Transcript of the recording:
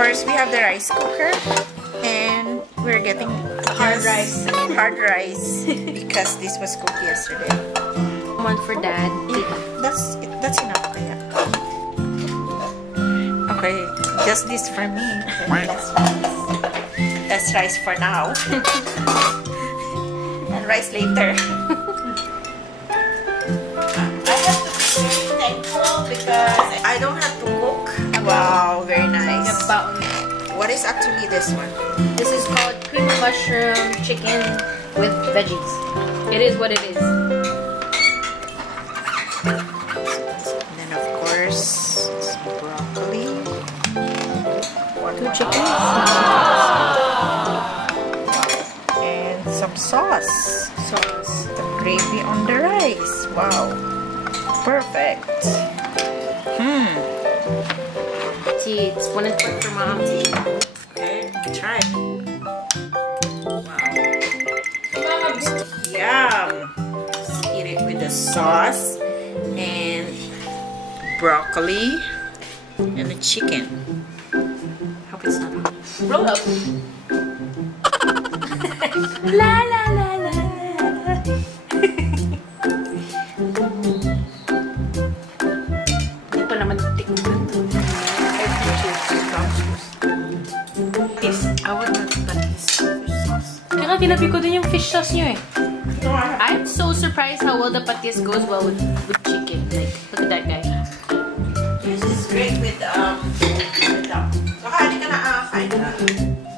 First, we have the rice cooker, and we're getting hard rice because this was cooked yesterday. One for Dad. That's enough. Yeah. Okay, just this for me. That's rice for now, and rice later. I have to be very thankful because I don't have to cook. Wow, very nice. What is actually this one? This is called cream of mushroom chicken with veggies. It is what it is. And then of course, broccoli. Two chickens. And some sauce. The gravy on the rice. Wow. Perfect. It's one and one for Mom. Okay, try. Wow. Yum. Let's eat it with the sauce and broccoli and the chicken. Hope it's not hot. Roll up. La la la la. Hindi pa naman tikman to. I would not put this fish sauce. Kaya tinabi ko din yung fish sauce nyo eh. I'm so surprised how well the patis goes well with chicken. Like, look at that guy. This is great with Baka hindi ka na kain na.